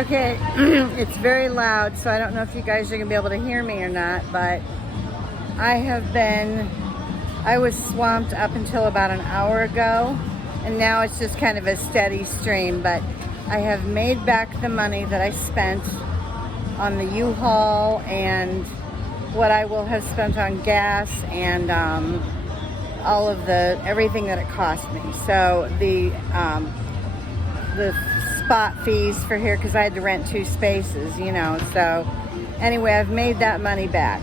Okay, it's very loud, so I don't know if you guys are gonna be able to hear me or not, but I was swamped up until about an hour ago, and now it's just kind of a steady stream, but I have made back the money that I spent on the U-Haul and what I will have spent on gas and all of everything that it cost me. So the spot fees for here, because I had to rent 2 spaces, you know. So anyway, I've made that money back,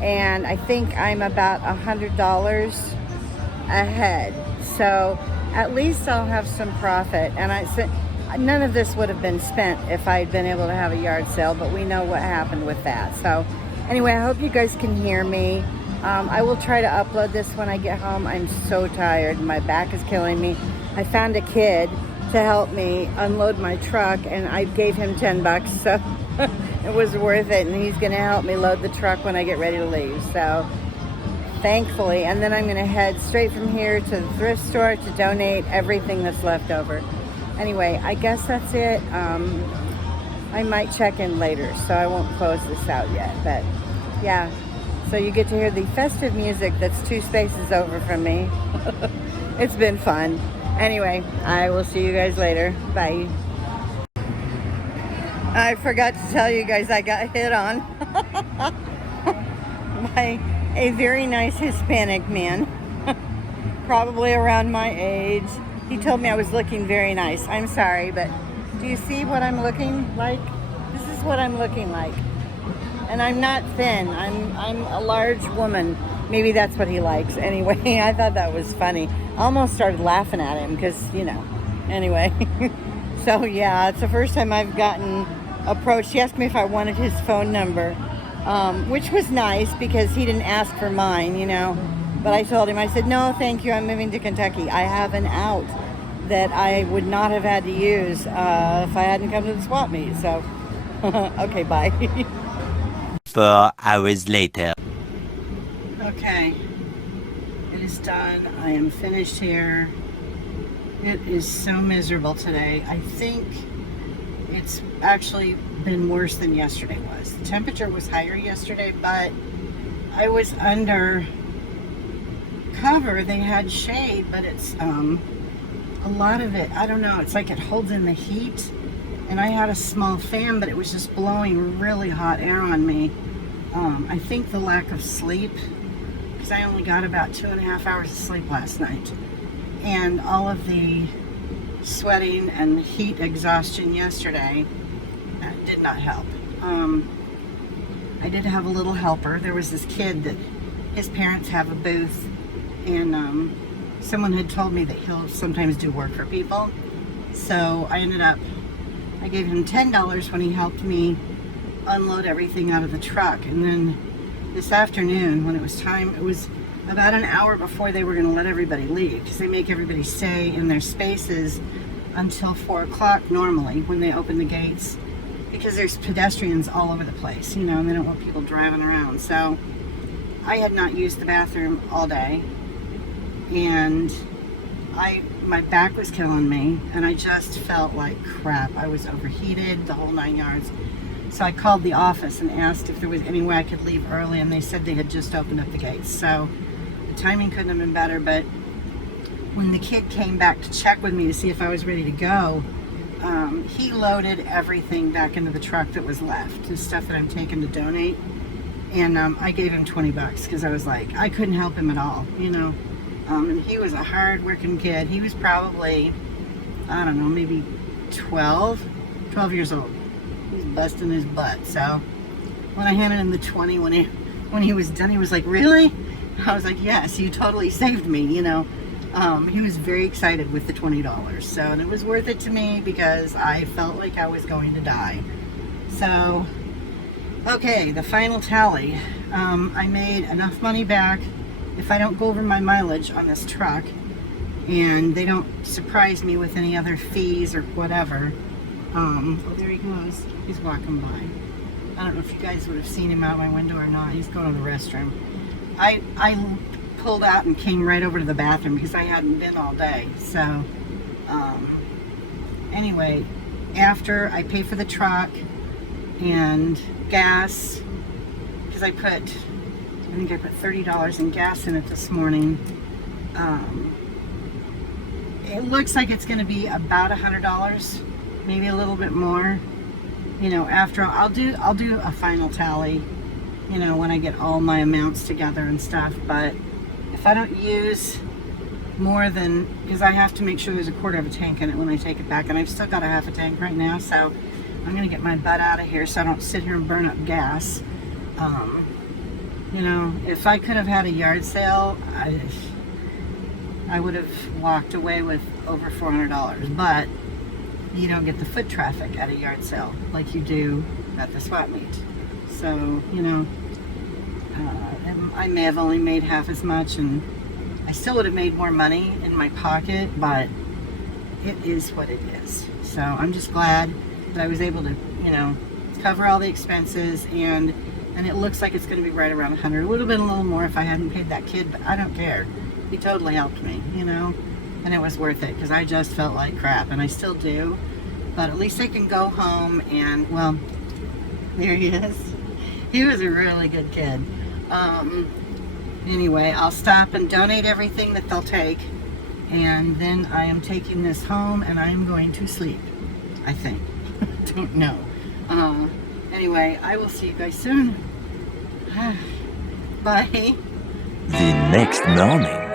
and I think I'm about $100 ahead. So at least I'll have some profit. And none of this would have been spent if I had been able to have a yard sale, but we know what happened with that. So anyway, I hope you guys can hear me. I will try to upload this when I get home. I'm so tired. My back is killing me. I found a kid to help me unload my truck, and I gave him 10 bucks, so it was worth it, and he's gonna help me load the truck when I get ready to leave. So thankfully, and then I'm gonna head straight from here to the thrift store to donate everything that's left over. Anyway, I guess that's it. I might check in later, so I won't close this out yet, but yeah. So you get to hear the festive music that's 2 spaces over from me. It's been fun. Anyway, I will see you guys later. Bye. I forgot to tell you guys I got hit on by a very nice Hispanic man, probably around my age. He told me I was looking very nice. I'm sorry, but do you see what I'm looking like? This is what I'm looking like. And I'm not thin. I'm a large woman. Maybe that's what he likes. Anyway, I thought that was funny. I almost started laughing at him because, you know, anyway. So yeah, it's the first time I've gotten approached. He asked me if I wanted his phone number, which was nice because he didn't ask for mine, you know. But I told him, I said, no, thank you, I'm moving to Kentucky. I have an out that I would not have had to use if I hadn't come to the swap meet. So, okay, bye. 4 hours later. Okay, it is done. I am finished here. It is so miserable today. I think it's actually been worse than yesterday was. The temperature was higher yesterday, but I was under cover. They had shade, but it's a lot of it, I don't know, it's like it holds in the heat. And I had a small fan, but it was just blowing really hot air on me. I think the lack of sleep, because I only got about 2.5 hours of sleep last night, and all of the sweating and heat exhaustion yesterday did not help. I did have a little helper. There was this kid that his parents have a booth, and someone had told me that he'll sometimes do work for people. So I gave him $10 when he helped me unload everything out of the truck. And then this afternoon, when it was time, it was about an hour before they were going to let everybody leave, because they make everybody stay in their spaces until 4 o'clock normally when they open the gates, because there's pedestrians all over the place, you know, and they don't want people driving around. So I had not used the bathroom all day, and my back was killing me, and I just felt like crap. I was overheated, the whole 9 yards. So I called the office and asked if there was any way I could leave early, and they said they had just opened up the gates. So the timing couldn't have been better, but when the kid came back to check with me to see if I was ready to go, he loaded everything back into the truck that was left, the stuff that I'm taking to donate. And I gave him 20 bucks because I was like, I couldn't help him at all, you know. And he was a hard-working kid. He was probably, I don't know, maybe 12 years old. He was busting his butt. So when I handed him the 20 when he was done, he was like, really? I was like, yes, you totally saved me, you know. He was very excited with the $20. So, and it was worth it to me because I felt like I was going to die. So, okay, the final tally. I made enough money back if I don't go over my mileage on this truck, and they don't surprise me with any other fees or whatever. Oh, there he goes. He's walking by. I don't know if you guys would have seen him out my window or not. He's going to the restroom. I pulled out and came right over to the bathroom because I hadn't been all day. So, anyway, after I pay for the truck and gas, because I think I put $30 in gas in it this morning. It looks like it's going to be about $100, maybe a little bit more. You know, after I'll do a final tally, you know, when I get all my amounts together and stuff. But if I don't use more than, because I have to make sure there's a quarter of a tank in it when I take it back, and I've still got a half a tank right now, so I'm going to get my butt out of here so I don't sit here and burn up gas. You know, if I could have had a yard sale, I would have walked away with over $400, but you don't get the foot traffic at a yard sale like you do at the swap meet. So, you know, I may have only made half as much, and I still would have made more money in my pocket, but it is what it is. So I'm just glad that I was able to, you know, cover all the expenses, and it looks like it's going to be right around 100. It would have been a little more if I hadn't paid that kid, but I don't care. He totally helped me, you know, and it was worth it because I just felt like crap, and I still do. But at least I can go home and, well, there he is. He was a really good kid. Anyway, I'll stop and donate everything that they'll take, and then I am taking this home and I am going to sleep, I think. Don't know. Anyway, I will see you guys soon. Bye. The next morning.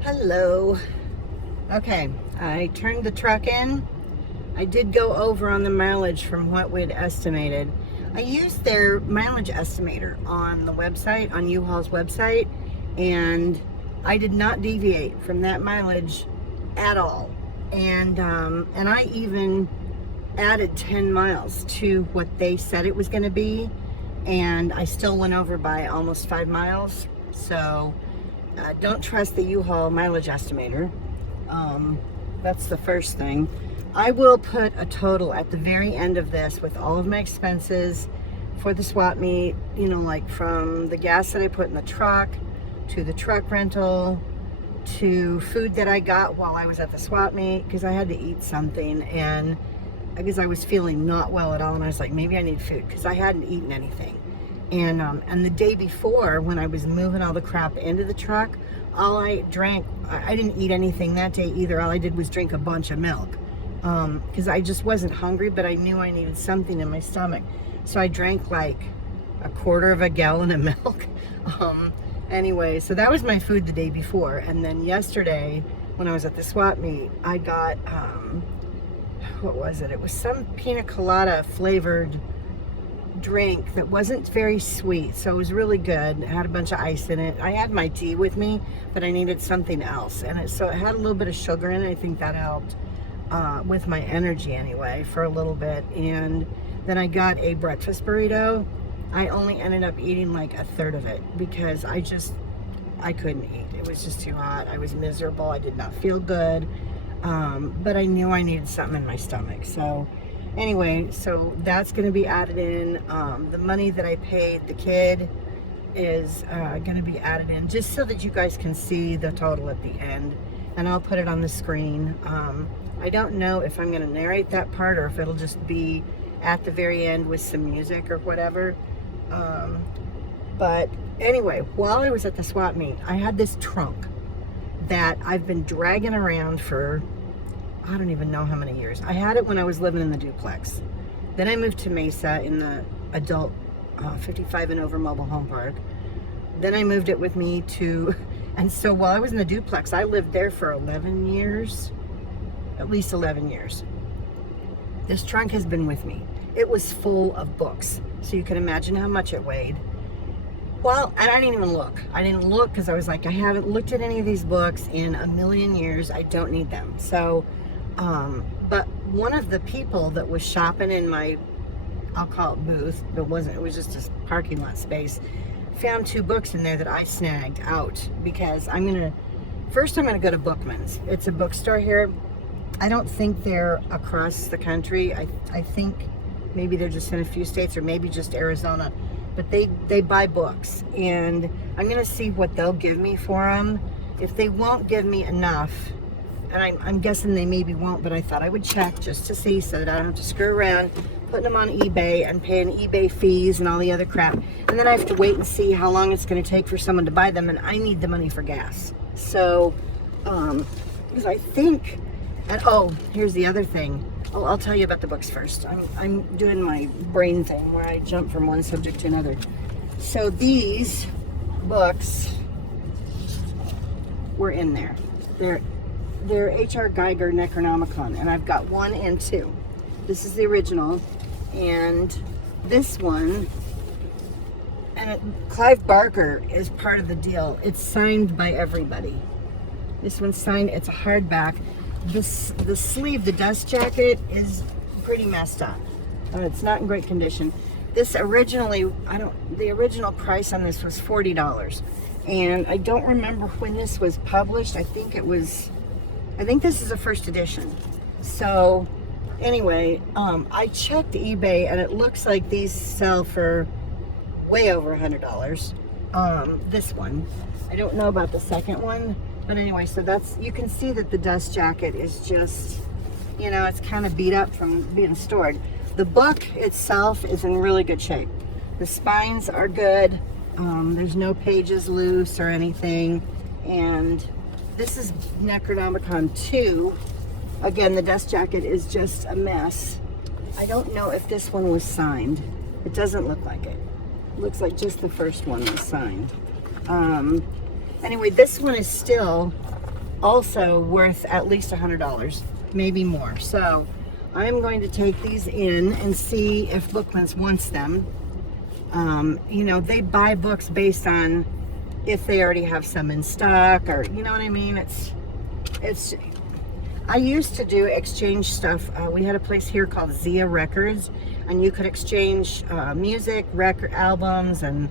Hello. Okay, I turned the truck in. I did go over on the mileage from what we'd estimated. I used their mileage estimator on the website, on U-Haul's website, and I did not deviate from that mileage at all. And I even added 10 miles to what they said it was going to be, and I still went over by almost 5 miles. So don't trust the U-Haul mileage estimator. That's the first thing. I will put a total at the very end of this with all of my expenses for the swap meet, you know, like from the gas that I put in the truck, to the truck rental, to food that I got while I was at the swap meet, because I had to eat something, and because I was feeling not well at all, and I was like, maybe I need food, because I hadn't eaten anything. And the day before, when I was moving all the crap into the truck, all I drank, I didn't eat anything that day either. All I did was drink a bunch of milk, because I just wasn't hungry, but I knew I needed something in my stomach. So I drank like a quarter of a gallon of milk. Anyway, so that was my food the day before. And then yesterday, when I was at the swap meet, I got, what was it? It was some pina colada flavored drink that wasn't very sweet, so it was really good. It had a bunch of ice in it. I had my tea with me, but I needed something else, and so it had a little bit of sugar in it. I think that helped with my energy anyway for a little bit. And then I got a breakfast burrito. I only ended up eating like a third of it because I couldn't eat. It was just too hot. I was miserable. I did not feel good, but I knew I needed something in my stomach. So anyway, so that's going to be added in. The money that I paid the kid is going to be added in just so that you guys can see the total at the end, and I'll put it on the screen. I don't know if I'm going to narrate that part or if it'll just be at the very end with some music or whatever. But anyway, while I was at the swap meet, I had this trunk that I've been dragging around for I don't even know how many years. I had it when I was living in the duplex. Then I moved to Mesa in the adult 55 and over mobile home park. Then I moved it with me to, and so while I was in the duplex, I lived there for 11 years, at least 11 years. This trunk has been with me. It was full of books, so you can imagine how much it weighed. Well, and I didn't even look. I didn't look because I was like, I haven't looked at any of these books in a million years. I don't need them. So, but one of the people that was shopping in my, I'll call it booth, but it wasn't, it was just a parking lot space, found 2 books in there that I snagged out because first I'm gonna go to Bookman's. It's a bookstore here. I don't think they're across the country. I think maybe they're just in a few states or maybe just Arizona, but they buy books, and I'm gonna see what they'll give me for them. If they won't give me enough, and I'm guessing they maybe won't, but I thought I would check just to see so that I don't have to screw around putting them on eBay and paying eBay fees and all the other crap. And then I have to wait and see how long it's going to take for someone to buy them, and I need the money for gas. So, because I think, and oh, here's the other thing. Oh, I'll tell you about the books first. I'm doing my brain thing where I jump from one subject to another. So these books were in there. They're H.R. Geiger Necronomicon, and I've got 1 and 2. This is the original, and this one, and Clive Barker is part of the deal. It's signed by everybody. This one's signed. It's a hardback. The sleeve, the dust jacket, is pretty messed up. It's not in great condition. This originally, the original price on this was $40. And I don't remember when this was published. I think this is a first edition. So anyway, I checked eBay and it looks like these sell for way over $100. This one. I don't know about the second one. But anyway, so you can see that the dust jacket is just, it's kind of beat up from being stored. The book itself is in really good shape. The spines are good. There's no pages loose or anything. And this is Necronomicon 2. Again, the dust jacket is just a mess. I don't know if this one was signed. It doesn't look like it. It looks like just the first one was signed. Anyway, this one is still also worth at least $100, maybe more. So I'm going to take these in and see if Bookman's wants them. They buy books based on if they already have some in stock, or you know what I mean. I used to do exchange stuff. We had a place here called Zia Records, and you could exchange music, record albums, and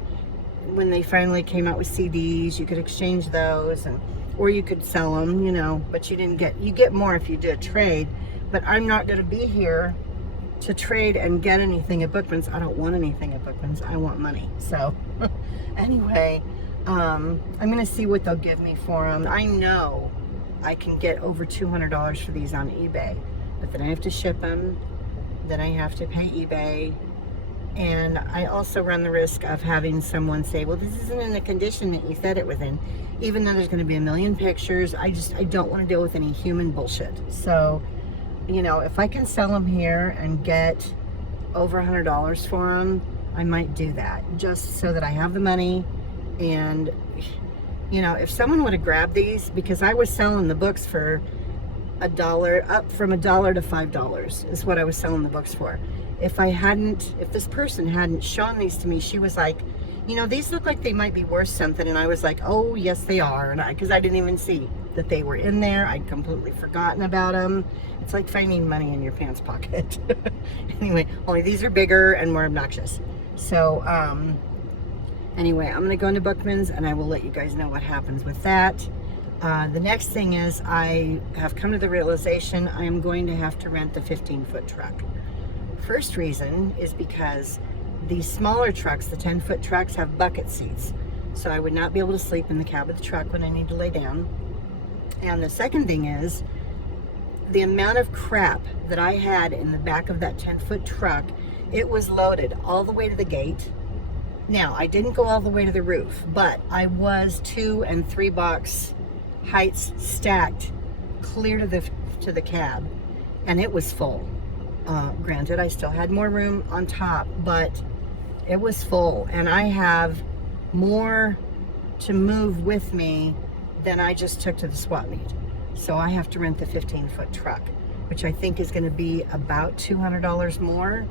when they finally came out with CDs, you could exchange those, or you could sell them, but you get more if you do a trade. But I'm not going to be here to trade and get anything at Bookman's. I don't want anything at Bookman's. I want money. So anyway, I'm going to see what they'll give me for them. I know I can get over $200 for these on eBay, but then I have to ship them, then I have to pay eBay. And I also run the risk of having someone say, well, this isn't in the condition that you said it was in, even though there's going to be a million pictures. I don't want to deal with any human bullshit. So, if I can sell them here and get over $100 for them, I might do that just so that I have the money. And, if someone would have grabbed these, because I was selling the books for $1, up from $1 to $5 is what I was selling the books for. If this person hadn't shown these to me, she was like, these look like they might be worth something. And I was like, oh, yes, they are. And because I didn't even see that they were in there. I'd completely forgotten about them. It's like finding money in your pants pocket. Anyway, only these are bigger and more obnoxious. So, anyway, I'm going to go into Bookman's and I will let you guys know what happens with that. The next thing is I have come to the realization I am going to have to rent the 15-foot truck. First reason is because these smaller trucks, the 10-foot trucks, have bucket seats. So I would not be able to sleep in the cab of the truck when I need to lay down. And the second thing is the amount of crap that I had in the back of that 10-foot truck. It was loaded all the way to the gate. Now, I didn't go all the way to the roof, but I was 2 and 3 box heights stacked clear to the cab, and it was full. Granted, I still had more room on top, but it was full, and I have more to move with me than I just took to the swap meet. So I have to rent the 15-foot truck, which I think is going to be about $200 more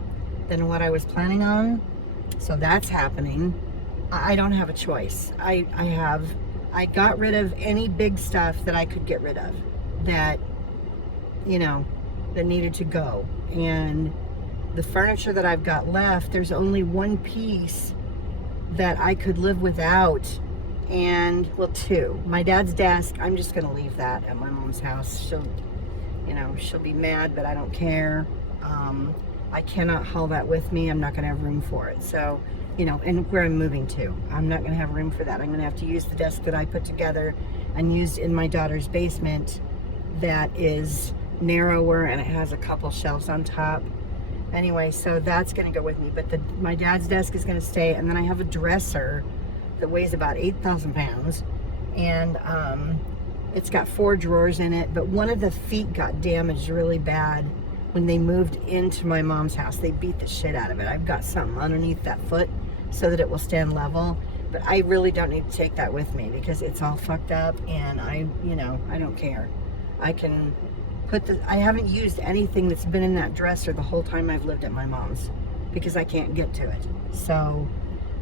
than what I was planning on. So that's happening. I don't have a choice. I got rid of any big stuff that I could get rid of that needed to go. And the furniture that I've got left, there's only one piece that I could live without, and well, 2. My dad's desk, I'm just gonna leave that at my mom's house. She'll be mad, but I don't care. I cannot haul that with me. I'm not gonna have room for it. So, and where I'm moving to, I'm not gonna have room for that. I'm gonna have to use the desk that I put together and used in my daughter's basement that is narrower and it has a couple shelves on top. Anyway, so that's going to go with me. But my dad's desk is going to stay. And then I have a dresser that weighs about 8,000 pounds. And it's got 4 drawers in it. But one of the feet got damaged really bad when they moved into my mom's house. They beat the shit out of it. I've got something underneath that foot so that it will stand level. But I really don't need to take that with me because it's all fucked up. And I don't care. I can I haven't used anything that's been in that dresser the whole time I've lived at my mom's because I can't get to it. So,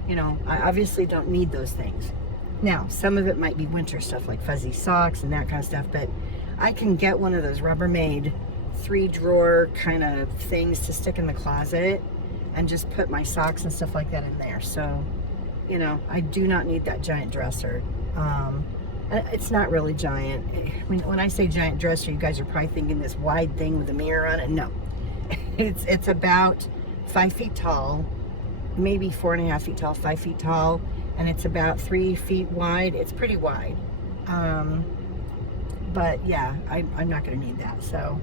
I obviously don't need those things. Now, some of it might be winter stuff like fuzzy socks and that kind of stuff, but I can get one of those Rubbermaid 3-drawer kind of things to stick in the closet and just put my socks and stuff like that in there. So, I do not need that giant dresser. It's not really giant. When I say giant dresser, you guys are probably thinking this wide thing with a mirror on it. No, it's about 5 feet tall, maybe 4.5 feet tall, 5 feet tall, and it's about 3 feet wide. It's pretty wide. But yeah, I'm not going to need that. So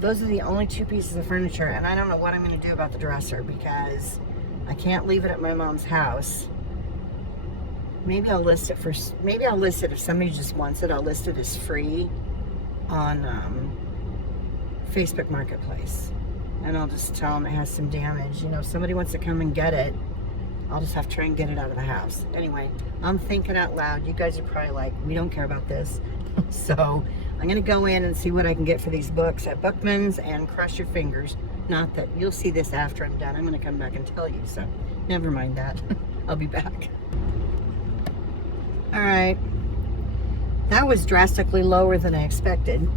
those are the only 2 pieces of furniture, and I don't know what I'm going to do about the dresser because I can't leave it at my mom's house. Maybe I'll list it if somebody just wants it. I'll list it as free on Facebook Marketplace. And I'll just tell them it has some damage. If somebody wants to come and get it, I'll just have to try and get it out of the house. Anyway, I'm thinking out loud. You guys are probably like, we don't care about this. So I'm going to go in and see what I can get for these books at Bookman's and cross your fingers. Not that you'll see this after I'm done. I'm going to come back and tell you. So never mind that. I'll be back. All right, that was drastically lower than I expected.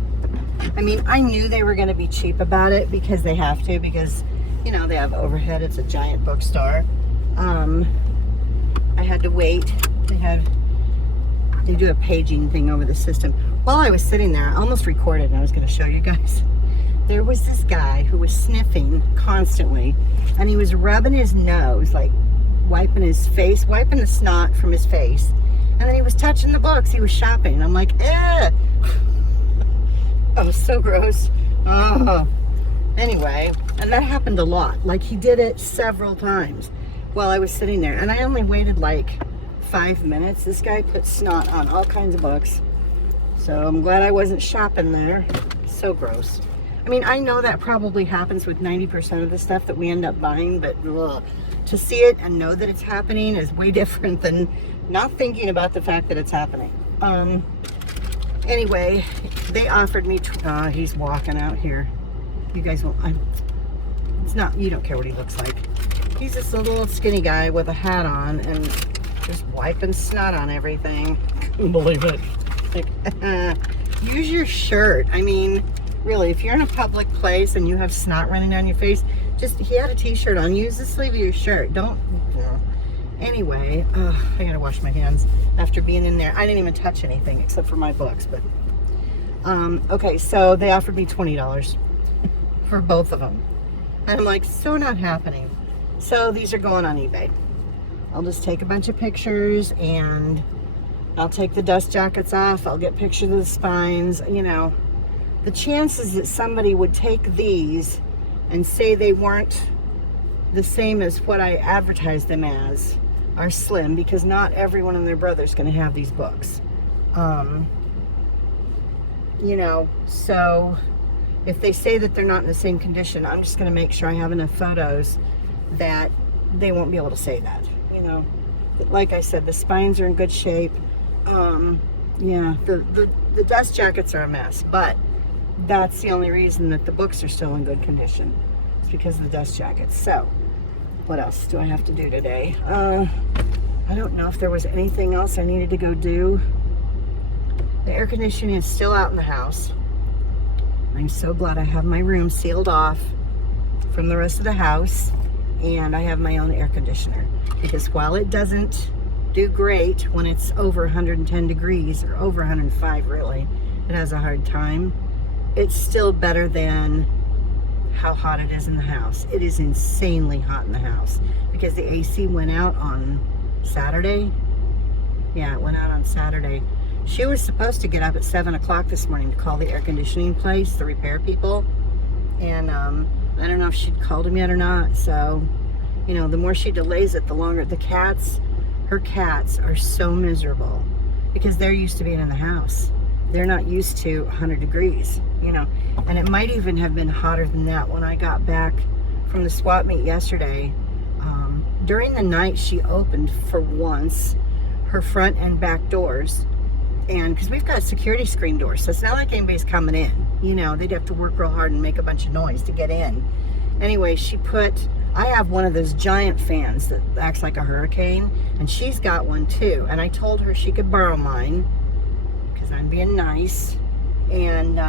I mean, I knew they were going to be cheap about it because they have to, because, they have overhead. It's a giant bookstore. I had to wait. They do a paging thing over the system. While I was sitting there, I almost recorded and I was going to show you guys. There was this guy who was sniffing constantly, and he was rubbing his nose, like wiping his face, wiping the snot from his face. And then he was touching the books. He was shopping. I'm like, eh. Oh, so gross. Oh. Anyway, and that happened a lot. Like, he did it several times while I was sitting there. And I only waited like 5 minutes. This guy put snot on all kinds of books. So I'm glad I wasn't shopping there. So gross. I mean, I know that probably happens with 90% of the stuff that we end up buying, but to see it and know that it's happening is way different than not thinking about the fact that it's happening. Anyway, they offered me, he's walking out here. You guys won't, you don't care what he looks like. He's this little skinny guy with a hat on and just wiping snot on everything. Couldn't believe it. Like, use your shirt. I mean, really, if you're in a public place and you have snot running down your face, he had a t-shirt on, use the sleeve of your shirt. Don't, Anyway, I gotta wash my hands after being in there. I didn't even touch anything except for my books, but, okay, so they offered me $20 for both of them. And I'm like, so not happening. So these are going on eBay. I'll just take a bunch of pictures and I'll take the dust jackets off. I'll get pictures of the spines. The chances that somebody would take these and say they weren't the same as what I advertised them as are slim, because not everyone and their brother's going to have these books. So if they say that they're not in the same condition, I'm just going to make sure I have enough photos that they won't be able to say that. Like I said, the spines are in good shape. The dust jackets are a mess, but that's the only reason that the books are still in good condition. It's because of the dust jackets. So what else do I have to do today? I don't know if there was anything else I needed to go do. The air conditioning is still out in the house. I'm so glad I have my room sealed off from the rest of the house, and I have my own air conditioner, because while it doesn't do great when it's over 110 degrees or over 105, really, it has a hard time. It's still better than how hot it is in the house. It is insanely hot in the house because the AC went out on Saturday. Yeah, it went out on Saturday. She was supposed to get up at 7 o'clock this morning to call the air conditioning place, the repair people. And I don't know if she'd called him yet or not. So, you know, the more she delays it, the longer. Her cats are so miserable because they're used to being in the house. They're not used to 100 degrees, you know. And it might even have been hotter than that when I got back from the swap meet yesterday. During the night, she opened for once her front and back doors. And because we've got security screen doors, so it's not like anybody's coming in. You know, they'd have to work real hard and make a bunch of noise to get in. Anyway, I have one of those giant fans that acts like a hurricane, and she's got one too. And I told her she could borrow mine because I'm being nice. And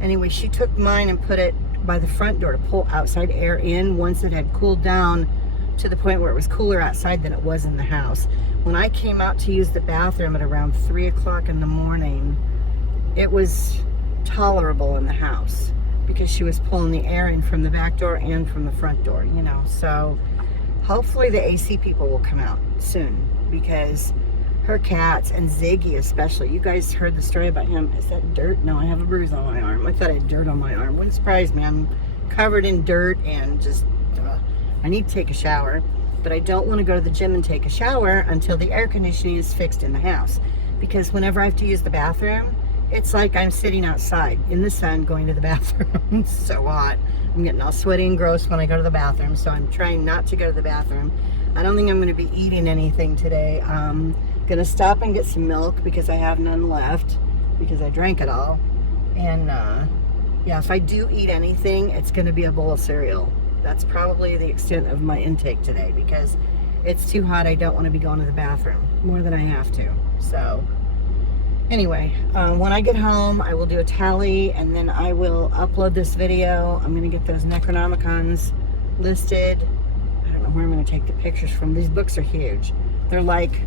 anyway, she took mine and put it by the front door to pull outside air in once it had cooled down to the point where it was cooler outside than it was in the house. When I came out to use the bathroom at around 3 o'clock in the morning, it was tolerable in the house because she was pulling the air in from the back door and from the front door, you know. So hopefully the AC people will come out soon because her cats, and Ziggy especially, you guys heard the story about him. Is that dirt? No, I have a bruise on my arm. I thought I had dirt on my arm. Wouldn't surprise me. I'm covered in dirt and just, I need to take a shower. But I don't want to go to the gym and take a shower until the air conditioning is fixed in the house. Because whenever I have to use the bathroom, it's like I'm sitting outside in the sun going to the bathroom. It's so hot. I'm getting all sweaty and gross when I go to the bathroom, so I'm trying not to go to the bathroom. I don't think I'm going to be eating anything today. I'm going to stop and get some milk because I have none left because I drank it all. And yeah, if I do eat anything, it's going to be a bowl of cereal. That's probably the extent of my intake today because it's too hot. I don't want to be going to the bathroom more than I have to. So anyway, when I get home, I will do a tally and then I will upload this video. I'm going to get those Necronomicons listed. I don't know where I'm going to take the pictures from. These books are huge. They're like,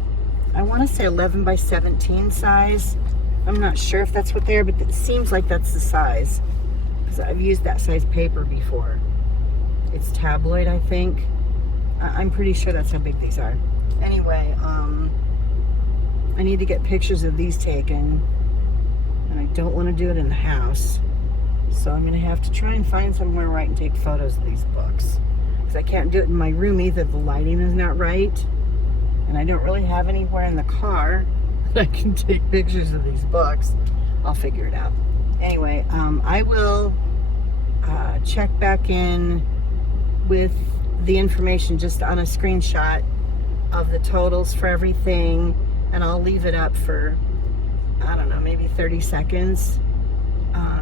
I want to say 11 by 17 size. I'm not sure if that's what they are, but it seems like that's the size because I've used that size paper before. It's tabloid, I think. I'm pretty sure that's how big these are. Anyway, I need to get pictures of these taken. And I don't want to do it in the house. So I'm going to have to try and find somewhere where I can take photos of these books. Because I can't do it in my room either. The lighting is not right. And I don't really have anywhere in the car that I can take pictures of these books. I'll figure it out. Anyway, I will check back in with the information just on a screenshot of the totals for everything, and I'll leave it up for, I don't know, maybe 30 seconds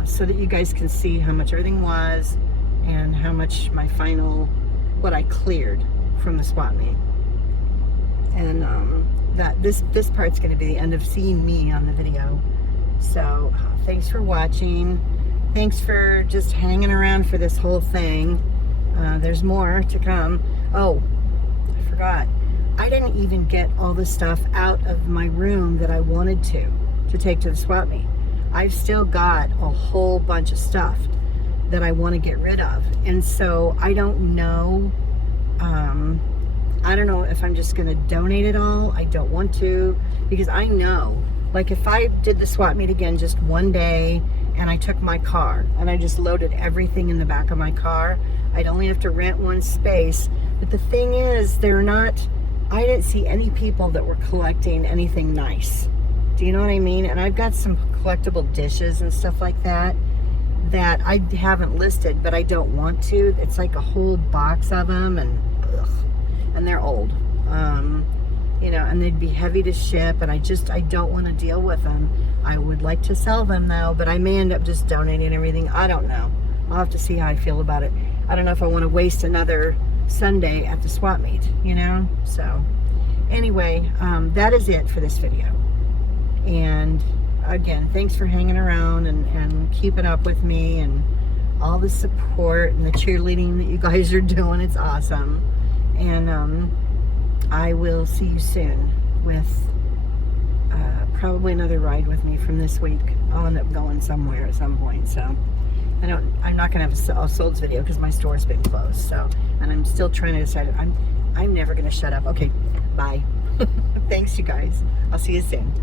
so that you guys can see how much everything was and how much my final, what I cleared from the swap meet. And that this part's going to be the end of seeing me on the video. So thanks for watching. Thanks for just hanging around for this whole thing. There's more to come. Oh, I forgot. I didn't even get all the stuff out of my room that I wanted to take to the swap meet. I've still got a whole bunch of stuff that I want to get rid of. And so I don't know. I don't know if I'm just going to donate it all. I don't want to because I know, like if I did the swap meet again just one day and I took my car and I just loaded everything in the back of my car, I'd only have to rent one space. But the thing is, I didn't see any people that were collecting anything nice. Do you know what I mean? And I've got some collectible dishes and stuff like that I haven't listed, but I don't want to. It's like a whole box of them, and ugh, and they're old. You know, and they'd be heavy to ship, and I don't want to deal with them. I would like to sell them though, but I may end up just donating everything. I don't know. I'll have to see how I feel about it. I don't know if I want to waste another Sunday at the swap meet, you know? So anyway, that is it for this video. And again, thanks for hanging around and keeping up with me and all the support and the cheerleading that you guys are doing. It's awesome. And I will see you soon with probably another ride with me from this week. I'll end up going somewhere at some point. So I'm not gonna have a solds video because my store's been closed. So, and I'm still trying to decide. I'm never gonna shut up. Okay, bye. Thanks, you guys. I'll see you soon.